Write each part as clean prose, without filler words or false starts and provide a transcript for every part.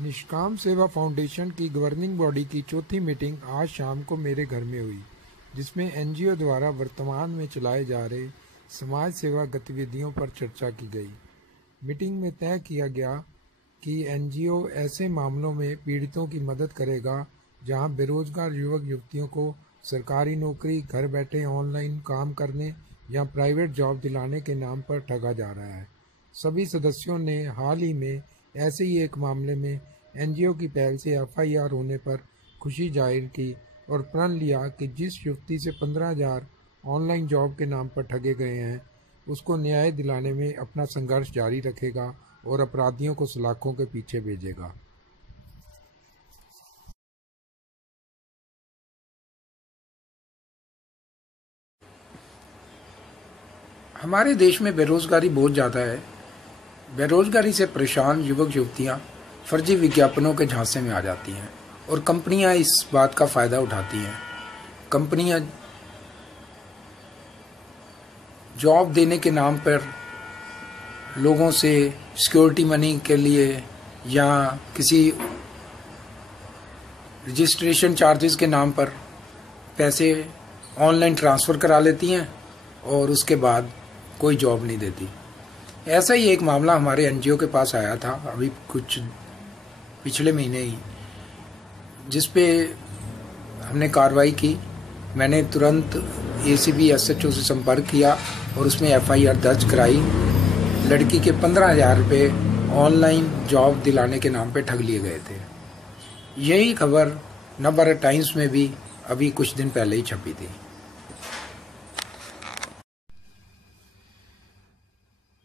निष्काम सेवा फाउंडेशन की गवर्निंग बॉडी की चौथी मीटिंग आज शाम को मेरे घर में हुई, जिसमें एनजीओ द्वारा वर्तमान में चलाए जा रहे समाज सेवा गतिविधियों पर चर्चा की गई। मीटिंग में तय किया गया कि एनजीओ ऐसे मामलों में पीड़ितों की मदद करेगा जहां बेरोजगार युवक युवतियों को सरकारी नौकरी, घर बैठे ऑनलाइन काम करने या प्राइवेट जॉब दिलाने के नाम पर ठगा जा रहा है। सभी सदस्यों ने हाल ही में ऐसे ही एक मामले में एनजीओ की पहल से एफआईआर होने पर खुशी जाहिर की और प्रण लिया कि जिस युवती से 15,000 ऑनलाइन जॉब के नाम पर ठगे गए हैं, उसको न्याय दिलाने में अपना संघर्ष जारी रखेगा और अपराधियों को सलाखों के पीछे भेजेगा। हमारे देश में बेरोजगारी बहुत ज़्यादा है। बेरोजगारी से परेशान युवक युवतियां फर्जी विज्ञापनों के झांसे में आ जाती हैं और कंपनियां इस बात का फ़ायदा उठाती हैं। कंपनियां जॉब देने के नाम पर लोगों से सिक्योरिटी मनी के लिए या किसी रजिस्ट्रेशन चार्जेस के नाम पर पैसे ऑनलाइन ट्रांसफ़र करा लेती हैं और उसके बाद कोई जॉब नहीं देती। ऐसा ही एक मामला हमारे एनजीओ के पास आया था अभी कुछ पिछले महीने ही, जिस पे हमने कार्रवाई की। मैंने तुरंत एसीपी एसएचओ से संपर्क किया और उसमें एफआईआर दर्ज कराई। लड़की के 15,000 रुपये ऑनलाइन जॉब दिलाने के नाम पे ठग लिए गए थे। यही खबर नवभारत टाइम्स में भी अभी कुछ दिन पहले ही छपी थी।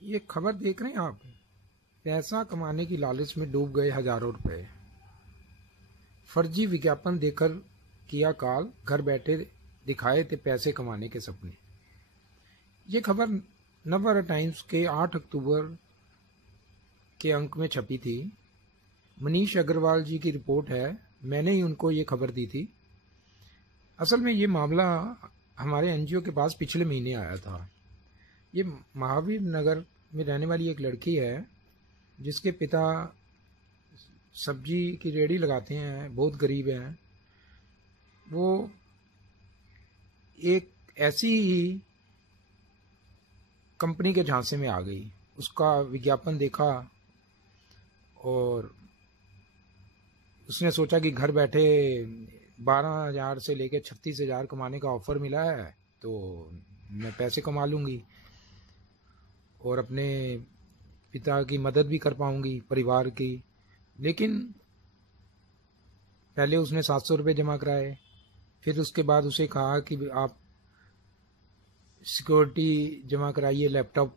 ये खबर देख रहे हैं आप? पैसा कमाने की लालच में डूब गए हजारों रुपए। फर्जी विज्ञापन देकर किया काल, घर बैठे दिखाए थे पैसे कमाने के सपने। ये खबर नवभारत टाइम्स के 8 अक्टूबर के अंक में छपी थी। मनीष अग्रवाल जी की रिपोर्ट है, मैंने ही उनको ये खबर दी थी। असल में ये मामला हमारे एनजीओ के पास पिछले महीने आया था। ये महावीर नगर में रहने वाली एक लड़की है जिसके पिता सब्जी की रेहड़ी लगाते हैं, बहुत गरीब हैं। वो एक ऐसी ही कंपनी के झांसे में आ गई। उसका विज्ञापन देखा और उसने सोचा कि घर बैठे 12,000 से लेकर 36,000 कमाने का ऑफर मिला है तो मैं पैसे कमा लूँगी और अपने पिता की मदद भी कर पाऊंगी, परिवार की। लेकिन पहले उसने 700 रुपये जमा कराए, फिर उसके बाद उसे कहा कि आप सिक्योरिटी जमा कराइए लैपटॉप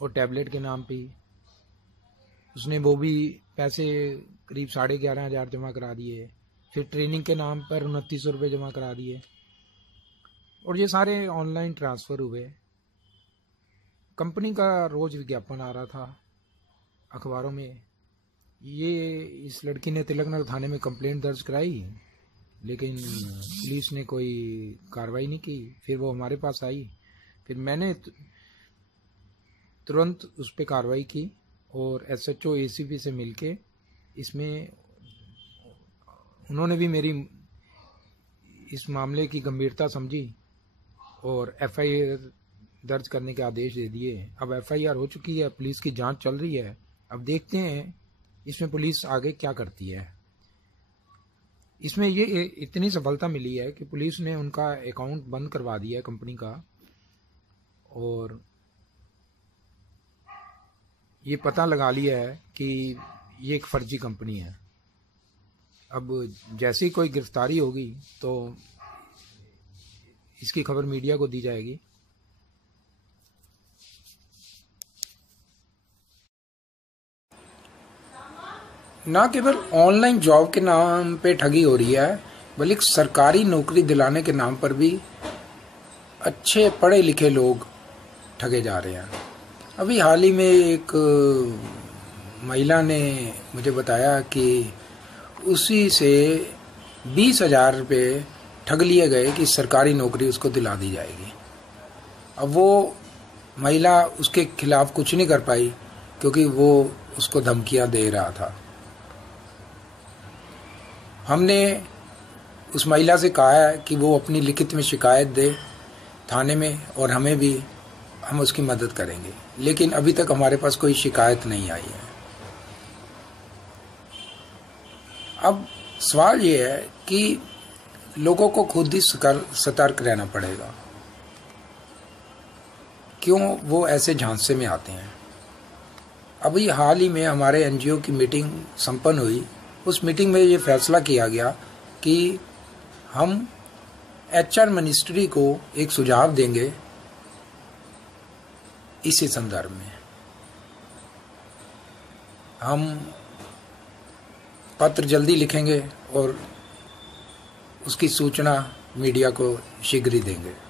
और टैबलेट के नाम पे। उसने वो भी पैसे करीब 11,500 जमा करा दिए। फिर ट्रेनिंग के नाम पर 2,900 रुपये जमा करा दिए और ये सारे ऑनलाइन ट्रांसफ़र हुए। कंपनी का रोज़ विज्ञापन आ रहा था अखबारों में। ये इस लड़की ने तिलकनगर थाने में कंप्लेंट दर्ज कराई, लेकिन पुलिस ने कोई कार्रवाई नहीं की। फिर वो हमारे पास आई, फिर मैंने तुरंत उस पर कार्रवाई की और एसएचओ एसीपी से मिलके इसमें उन्होंने भी मेरी इस मामले की गंभीरता समझी और एफआईआर दर्ज करने के आदेश दे दिए। अब एफआईआर हो चुकी है, पुलिस की जांच चल रही है। अब देखते हैं इसमें पुलिस आगे क्या करती है। इसमें ये इतनी सफलता मिली है कि पुलिस ने उनका अकाउंट बंद करवा दिया है कंपनी का और ये पता लगा लिया है कि ये एक फर्जी कंपनी है। अब जैसे ही कोई गिरफ्तारी होगी तो इसकी खबर मीडिया को दी जाएगी। ना केवल ऑनलाइन जॉब के नाम पे ठगी हो रही है, बल्कि सरकारी नौकरी दिलाने के नाम पर भी अच्छे पढ़े लिखे लोग ठगे जा रहे हैं। अभी हाल ही में एक महिला ने मुझे बताया कि उसी से 20,000 रुपये ठग लिए गए कि सरकारी नौकरी उसको दिला दी जाएगी। अब वो महिला उसके खिलाफ कुछ नहीं कर पाई क्योंकि वो उसको धमकियां दे रहा था। हमने उस महिला से कहा है कि वो अपनी लिखित में शिकायत दे थाने में, और हमें भी, हम उसकी मदद करेंगे। लेकिन अभी तक हमारे पास कोई शिकायत नहीं आई है। अब सवाल ये है कि लोगों को खुद ही सतर्क रहना पड़ेगा। क्यों वो ऐसे झांसे में आते हैं? अभी हाल ही में हमारे एनजीओ की मीटिंग संपन्न हुई। उस मीटिंग में ये फैसला किया गया कि हम एचआर मिनिस्ट्री को एक सुझाव देंगे इसी संदर्भ में। हम पत्र जल्दी लिखेंगे और उसकी सूचना मीडिया को शीघ्र ही देंगे।